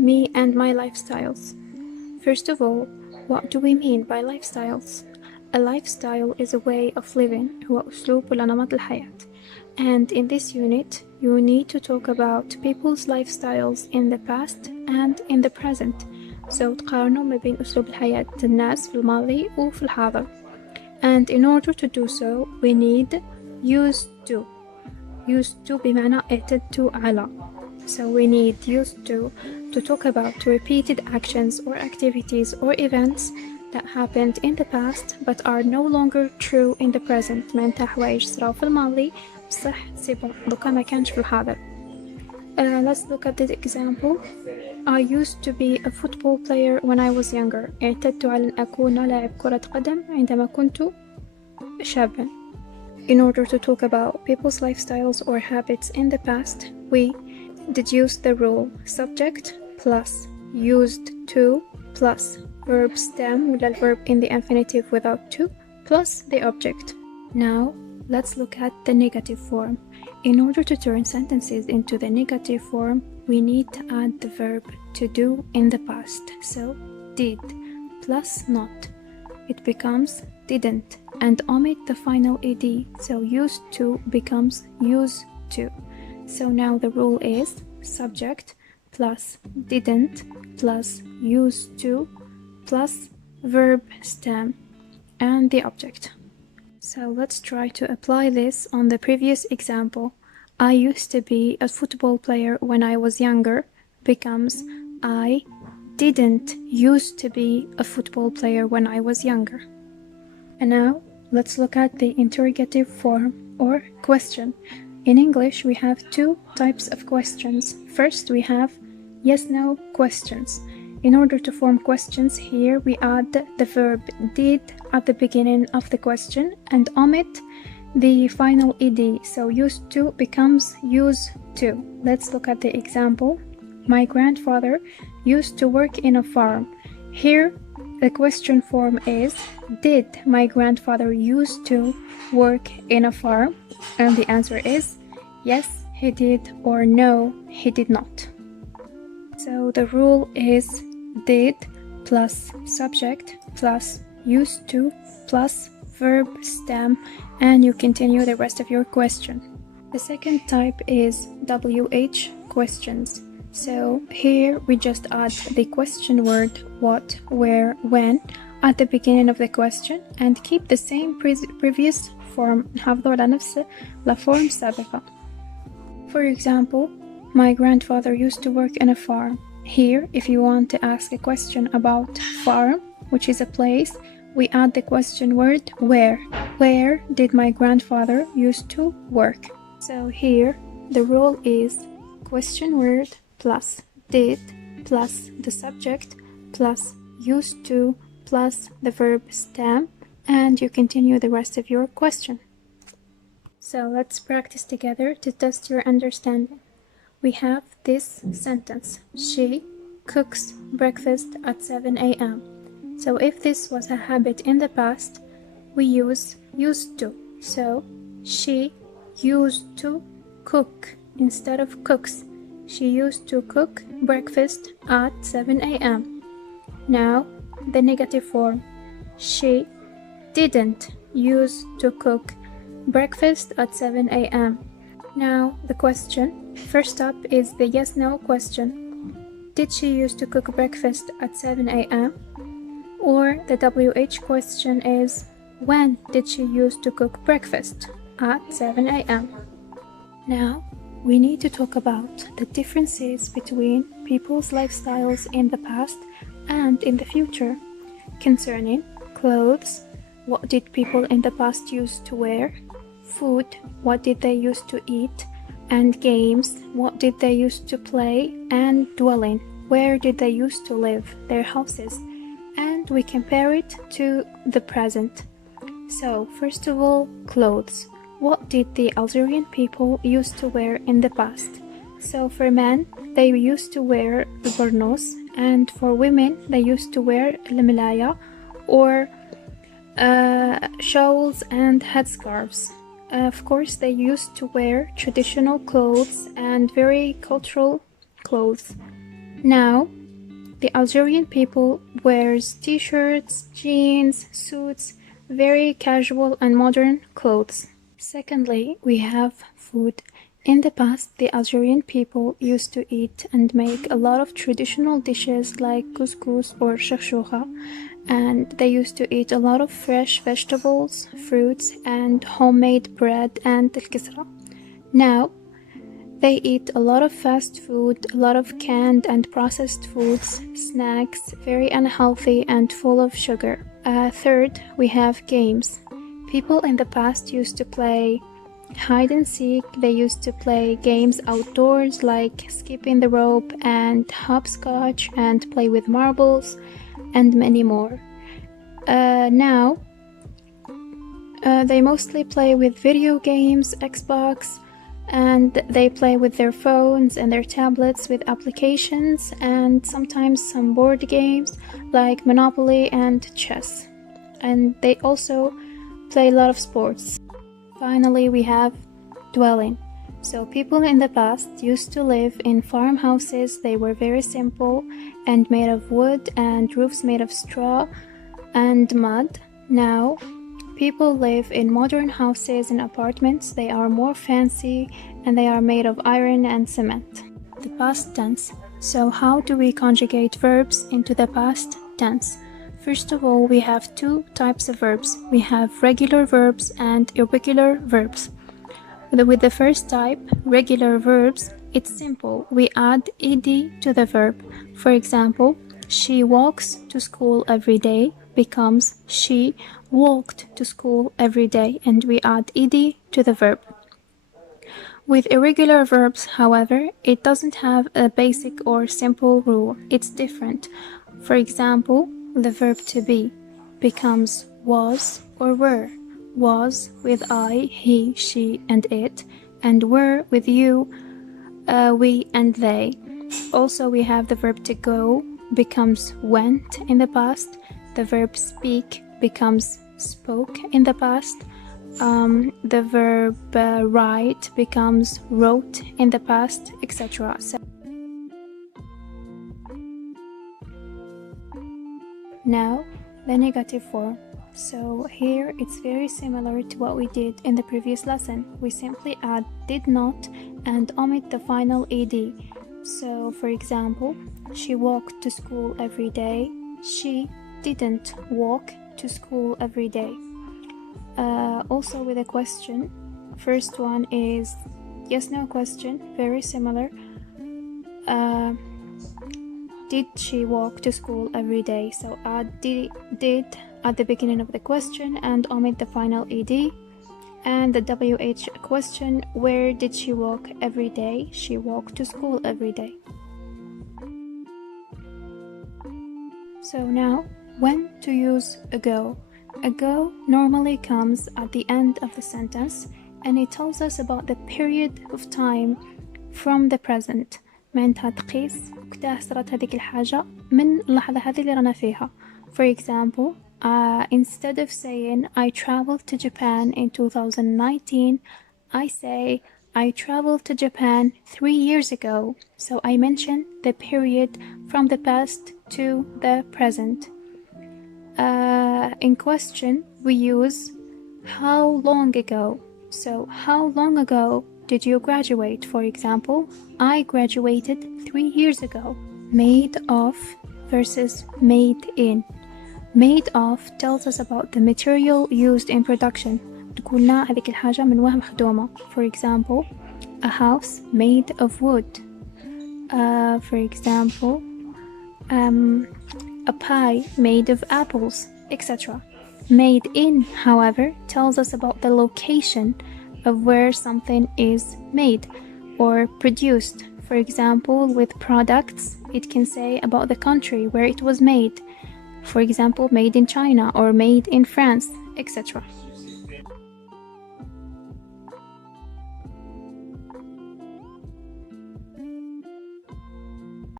me and my lifestyles. First of all, what do we mean by lifestyles? A lifestyle is a way of living, هو أسلوب ولا نمط الحياة. And in this unit, you need to talk about people's lifestyles in the past and in the present. So تقارنوا ما بين أسلوب الحياة الناس في الماضي وفي الحاضر. And in order to do so, we need used to. Used to بمعنى اعتدت على. So we need used to talk about repeated actions or activities or events that happened in the past but are no longer true in the present. معناتها حوايج صراو في الماضي بصح سيبون دوكا ما كانش في الحاضر. Let's look at this example. I used to be a football player when I was younger. اعتدت على أن أكون لاعب كرة قدم عندما كنت شابا. In order to talk about people's lifestyles or habits in the past, we deduce the rule subject plus used to plus verb stem ولا verb in the infinitive without to plus the object. Now let's look at the negative form. In order to turn sentences into the negative form, we need to add the verb to do in the past. So did plus not. It becomes didn't and omit the final ed. So used to becomes used to. So now the rule is subject plus didn't plus used to plus verb stem and the object. So let's try to apply this on the previous example. I used to be a football player when I was younger becomes I didn't used to be a football player when I was younger. And now let's look at the interrogative form or question. In English, we have two types of questions. First, we have yes-no questions. In order to form questions here, we add the verb did at the beginning of the question and omit the final ed. So used to becomes used to. Let's look at the example. My grandfather used to work in a farm. Here, the question form is, did my grandfather used to work in a farm? And the answer is, yes, he did, or no, he did not. So the rule is did plus subject plus used to plus verb stem, and you continue the rest of your question. The second type is WH questions. So here we just add the question word what, where, when at the beginning of the question and keep the same previous form. نحافظوا على نفس la form سابقة. For example, my grandfather used to work in a farm. Here, if you want to ask a question about farm, which is a place, we add the question word where. Where did my grandfather used to work? So here, the rule is question word plus did plus the subject plus used to plus the verb stem, and you continue the rest of your question. So let's practice together to test your understanding. We have this sentence. She cooks breakfast at 7 a.m. So if this was a habit in the past, we use used to. So she used to cook instead of cooks. She used to cook breakfast at 7 a.m. Now the negative form. She didn't use to cook breakfast at 7 a.m. Now the question. First up is the yes-no question. Did she used to cook breakfast at 7 a.m.? Or the WH question is, when did she used to cook breakfast? At 7 a.m. Now, we need to talk about the differences between people's lifestyles in the past and in the future. Concerning clothes, what did people in the past used to wear? Food, what did they used to eat? And games, what did they used to play? And dwelling, where did they used to live? Their houses. And we compare it to the present. So, first of all, clothes. What did the Algerian people used to wear in the past? So for men, they used to wear the burnos, and for women, they used to wear الملاية or shawls and headscarves. Of course, they used to wear traditional clothes and very cultural clothes. Now, the Algerian people wears t-shirts, jeans, suits, very casual and modern clothes. Secondly, we have food. In the past, the Algerian people used to eat and make a lot of traditional dishes like couscous or shakshuka, and they used to eat a lot of fresh vegetables, fruits, and homemade bread and al-kisra. Now, they eat a lot of fast food, a lot of canned and processed foods, snacks, very unhealthy and full of sugar. Third, we have games. People in the past used to play hide and seek. They used to play games outdoors like skipping the rope and hopscotch and play with marbles and many more. Now, they mostly play with video games, Xbox, and they play with their phones and their tablets with applications and sometimes some board games like Monopoly and chess. And they also play a lot of sports. Finally, we have dwelling. So people in the past used to live in farmhouses. They were very simple and made of wood and roofs made of straw and mud. Now, people live in modern houses and apartments. They are more fancy and they are made of iron and cement. The past tense. So how do we conjugate verbs into the past tense? First of all, we have two types of verbs. We have regular verbs and irregular verbs. With the first type, regular verbs, it's simple. We add ed to the verb. For example, she walks to school every day becomes she walked to school every day, and we add ed to the verb. With irregular verbs, however, it doesn't have a basic or simple rule. It's different. For example, the verb to be becomes was or were. Was with I, he, she, and it, and were with you, we, and they. Also, we have the verb to go becomes went in the past. The verb speak becomes spoke in the past. The verb write becomes wrote in the past, etc. Now, the negative form. So here it's very similar to what we did in the previous lesson. We simply add did not and omit the final ed. So for example, she walked to school every day. She didn't walk to school every day. Also with a question. First one is yes/no question, very similar. Did she walk to school every day? So add did at the beginning of the question and omit the final ed. And the WH question, where did she walk every day? She walked to school every day. So now, when to use ago? Ago normally comes at the end of the sentence and it tells us about the period of time from the present. معناتها تقيس وقتها صارت هذيك الحاجة من اللحظة هذه اللي رانا فيها. For example, instead of saying I traveled to Japan in 2019, I say I traveled to Japan 3 years ago. So I mention the period from the past to the present. In question, we use how long ago. So how long ago did you graduate? For example, I graduated 3 years ago. Made of versus made in. Made of tells us about the material used in production. تقولنا هذيك الحاجة من وهم مخدومة. For example, a house made of wood. For example, a pie made of apples, etc. Made in, however, tells us about the location of where something is made or produced. For example, with products, it can say about the country where it was made. For example, made in China or made in France, etc.